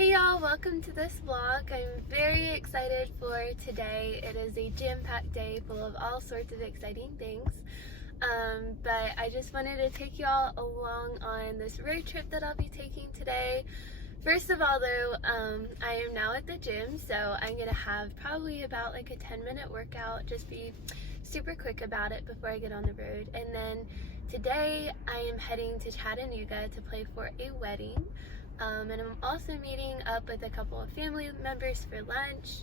Hey y'all, welcome to this vlog. I'm very excited for today. It is a jam-packed day full of all sorts of exciting things. But I just wanted to take y'all along on this road trip that I'll be taking today. First of all though, I am now at the gym, so I'm gonna have probably about like a 10-minute workout, just be super quick about it before I get on the road. And then today I am heading to Chattanooga to play for a wedding. And I'm also meeting up with a couple of family members for lunch,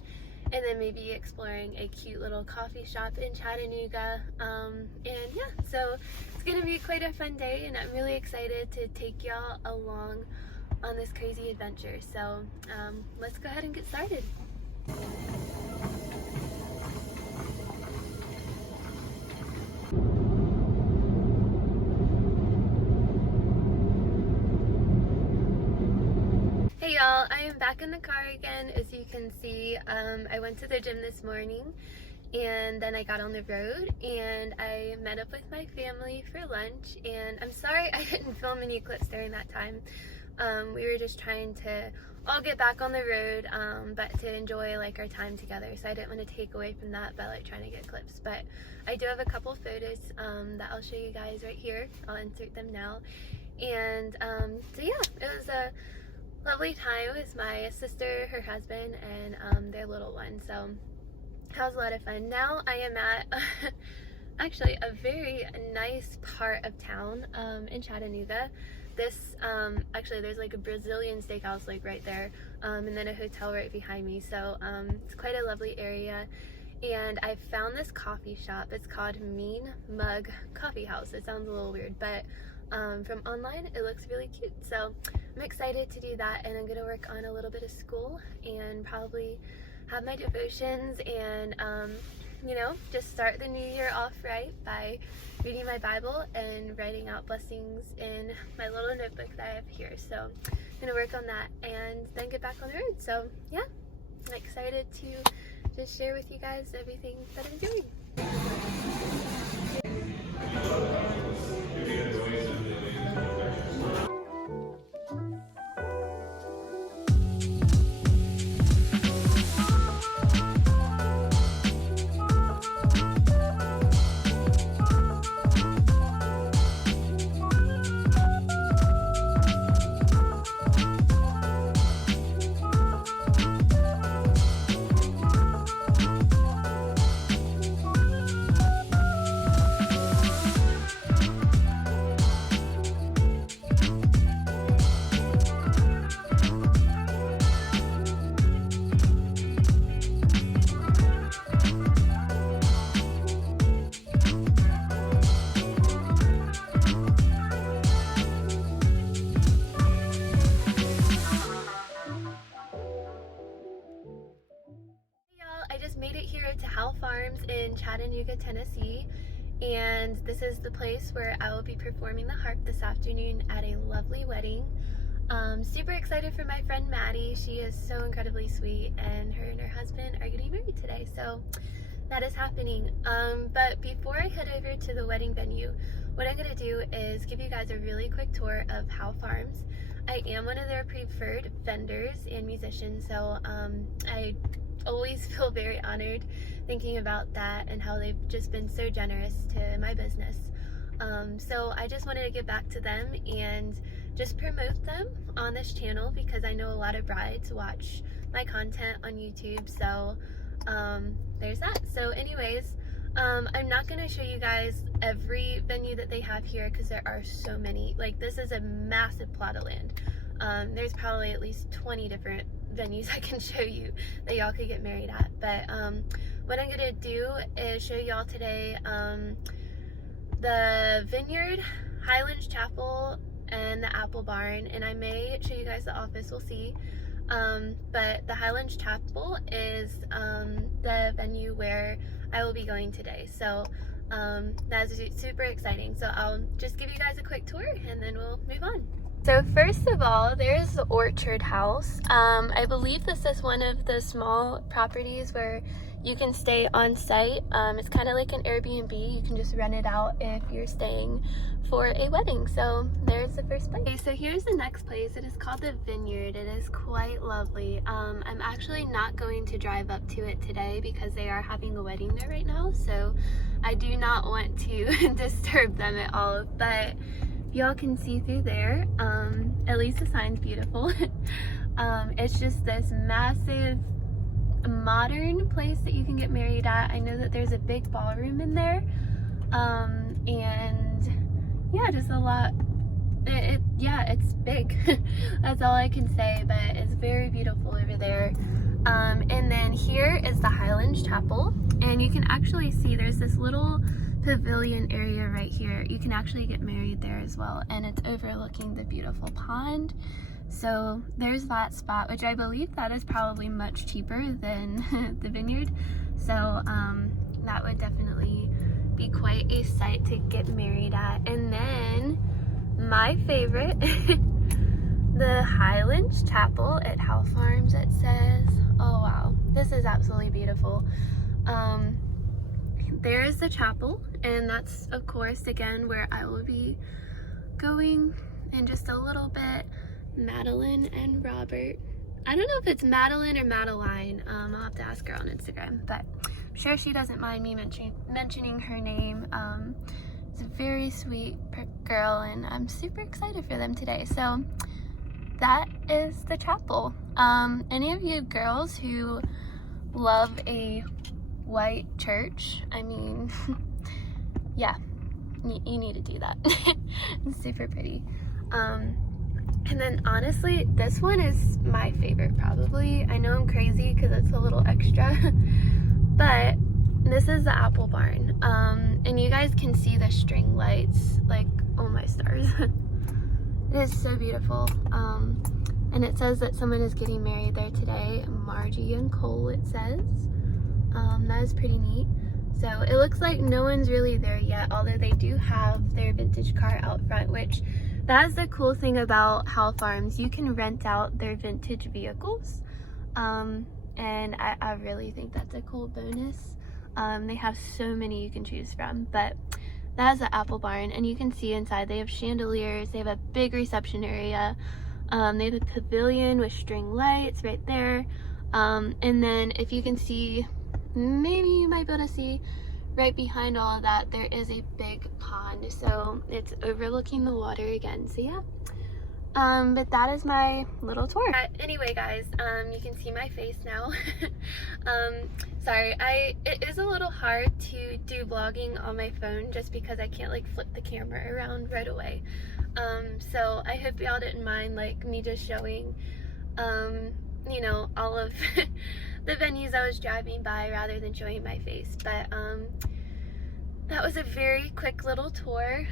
and then maybe exploring a cute little coffee shop in Chattanooga. And yeah, so it's gonna be quite a fun day, and I'm really excited to take y'all along on this crazy adventure. So let's go ahead and get started. Hey y'all, I am back in the car again. As you can see, I went to the gym this morning and then I got on the road and I met up with my family for lunch, and I'm sorry I didn't film any clips during that time. We were just trying to all get back on the road, but to enjoy like our time together, so I didn't want to take away from that by like trying to get clips. But I do have a couple photos that I'll show you guys right here. I'll insert them now. And so yeah, it was a lovely time with my sister, her husband, and their little one. So that was a lot of fun. Now I am at actually a very nice part of town in Chattanooga. This actually there's like a Brazilian steakhouse like right there, and then a hotel right behind me. So it's quite a lovely area. And I found this coffee shop. It's called Mean Mug Coffee House. It sounds a little weird, but from online it looks really cute. So I'm excited to do that, and I'm gonna work on a little bit of school and probably have my devotions and you know, just start the new year off right by reading my Bible and writing out blessings in my little notebook that I have here. So I'm gonna work on that and then get back on the road. So yeah, I'm excited to just share with you guys everything that I'm doing. I just made it here to Howe Farms in Chattanooga, Tennessee, and this is the place where I will be performing the harp this afternoon at a lovely wedding. Super excited for my friend Maddie. She is so incredibly sweet, and her husband are getting married today, so that is happening. But before I head over to the wedding venue, what I'm going to do is give you guys a really quick tour of Howe Farms. I am one of their preferred vendors and musicians, so I always feel very honored thinking about that and how they've just been so generous to my business. So I just wanted to get back to them and just promote them on this channel, because I know a lot of brides watch my content on YouTube. So there's that. So anyways, I'm not going to show you guys every venue that they have here because there are so many. Like, this is a massive plot of land. There's probably at least 20 different venues I can show you that y'all could get married at. But what I'm gonna do is show y'all today the Vineyard, Highlands Chapel, and the Apple Barn, and I may show you guys the office, we'll see. But the Highlands Chapel is the venue where I will be going today. So that's super exciting. So I'll just give you guys a quick tour and then we'll move on. So first of all, there's the orchard house. I believe this is one of the small properties where you can stay on site. It's kind of like an Airbnb. You can just rent it out if you're staying for a wedding. So there's the first place. Okay, so here's the next place. It is called the Vineyard. It is quite lovely. I'm actually not going to drive up to it today because they are having a wedding there right now. So I do not want to disturb them at all. But y'all can see through there. At least the sign's beautiful. It's just this massive modern place that you can get married at. I know that there's a big ballroom in there, and yeah, just a lot. Yeah, it's big. That's all I can say, but it's very beautiful over there. And then here is the Highlands Chapel, and you can actually see there's this little pavilion area right here. You can actually get married there as well, and it's overlooking the beautiful pond. So there's that spot, which I believe that is probably much cheaper than the Vineyard. So that would definitely be quite a site to get married at. And then my favorite, the Highlands Chapel at Howe Farms, it says. Oh wow, this is absolutely beautiful. There's the chapel, and that's of course again where I will be going in just a little bit. Madeline and Robert. I don't know if it's Madeline or Madeline. I'll have to ask her on Instagram, but I'm sure she doesn't mind me mentioning her name. It's a very sweet girl, and I'm super excited for them today. So that is the chapel. Any of you girls who love a white church, I mean, yeah, you need to do that. It's super pretty. And then honestly, this one is my favorite probably. I know I'm crazy because it's a little extra, but this is the apple barn. And you guys can see the string lights, like, oh my stars. It is so beautiful. And it says that someone is getting married there today. Margie and Cole, it says. That is pretty neat. So it looks like no one's really there yet, although they do have their vintage car out front, which that's the cool thing about Howe Farms. You can rent out their vintage vehicles. And I really think that's a cool bonus. They have so many you can choose from, but that's the apple barn, and you can see inside they have chandeliers, they have a big reception area, they have a pavilion with string lights right there, and then if you can see, maybe you might be able to see right behind all of that, there is a big pond, so it's overlooking the water again. So yeah, but that is my little tour. Anyway guys, you can see my face now. Sorry, it is a little hard to do vlogging on my phone just because I can't like flip the camera around right away. So I hope y'all didn't mind like me just showing you know, all of the venues I was driving by rather than showing my face. But that was a very quick little tour.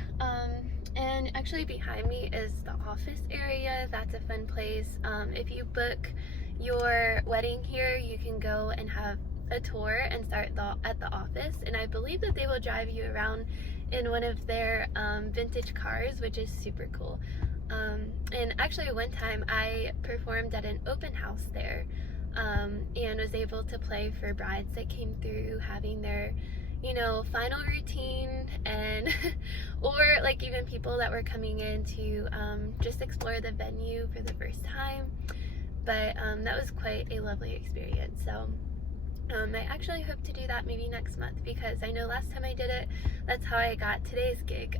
And actually behind me is the office area. That's a fun place. If you book your wedding here, you can go and have a tour and start at the office, and I believe that they will drive you around in one of their vintage cars, which is super cool. And actually one time I performed at an open house there, and was able to play for brides that came through having their, you know, final routine, and or like even people that were coming in to just explore the venue for the first time. But that was quite a lovely experience. So I actually hope to do that maybe next month, because I know last time I did it, that's how I got today's gig,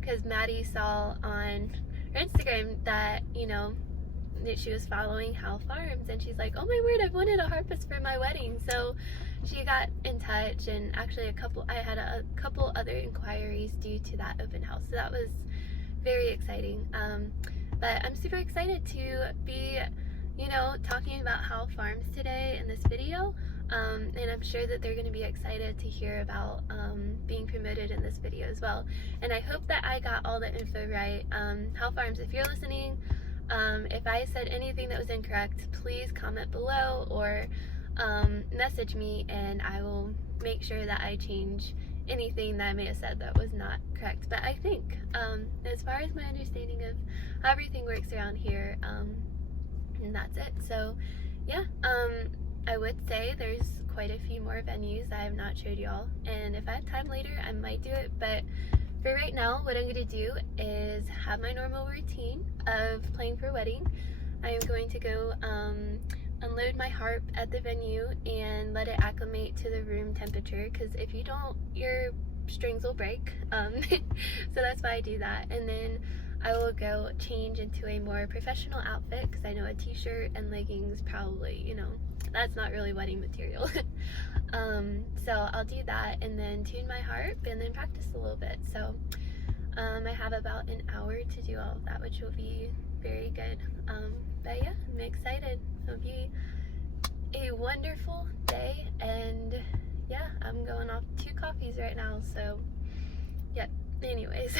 because Maddie saw on her Instagram that, you know, that she was following Howe Farms, and she's like, oh my word, I've wanted a harpist for my wedding. So she got in touch, and actually I had a couple other inquiries due to that open house, so that was very exciting. But I'm super excited to be, you know, talking about Howe Farms today in this video, and I'm sure that they're going to be excited to hear about being promoted in this video as well. And I hope that I got all the info right. Howe Farms, if you're listening, if I said anything that was incorrect, please comment below or message me, and I will make sure that I change anything that I may have said that was not correct. But I think, as far as my understanding of how everything works around here, and that's it. So yeah, I would say there's quite a few more venues I have not showed y'all, and if I have time later I might do it, but for right now what I'm going to do is have my normal routine of playing for a wedding. I am going to go unload my harp at the venue and let it acclimate to the room temperature, because if you don't, your strings will break. So that's why I do that. And then I will go change into a more professional outfit, because I know a t-shirt and leggings probably, you know, that's not really wedding material. So I'll do that and then tune my harp and then practice a little bit. So I have about an hour to do all of that, which will be very good. But yeah, I'm excited. It'll be a wonderful day, and yeah, I'm going off 2 coffees right now, so yeah, anyways.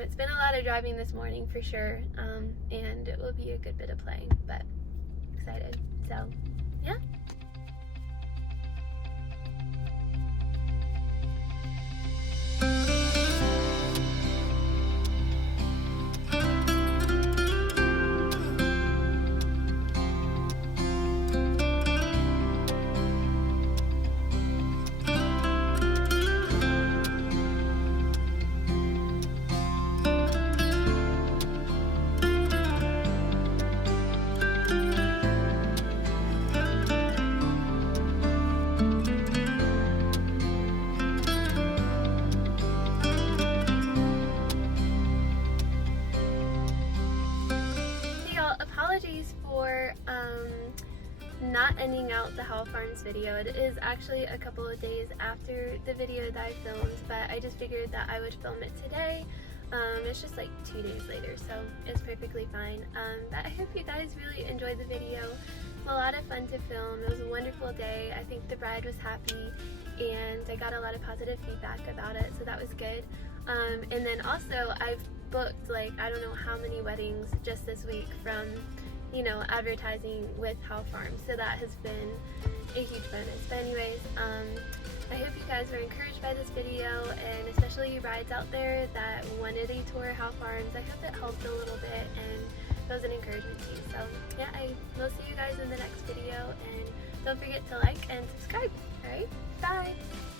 It's been a lot of driving this morning for sure, and it will be a good bit of playing, but excited. So yeah. Apologies for not ending out the Howe Farms video. It is actually a couple of days after the video that I filmed, but I just figured that I would film it today. It's just like 2 days later, so it's perfectly fine. But I hope you guys really enjoyed the video. It was a lot of fun to film. It was a wonderful day. I think the bride was happy, and I got a lot of positive feedback about it, so that was good. And then also I've booked like I don't know how many weddings just this week from, you know, advertising with Howe Farms, so that has been a huge bonus. But anyways, I hope you guys were encouraged by this video, and especially you brides out there that wanted a tour of Howe Farms. I hope it helped a little bit and it was an encouragement to you. So yeah, I will see you guys in the next video, and don't forget to like and subscribe. Alright, bye!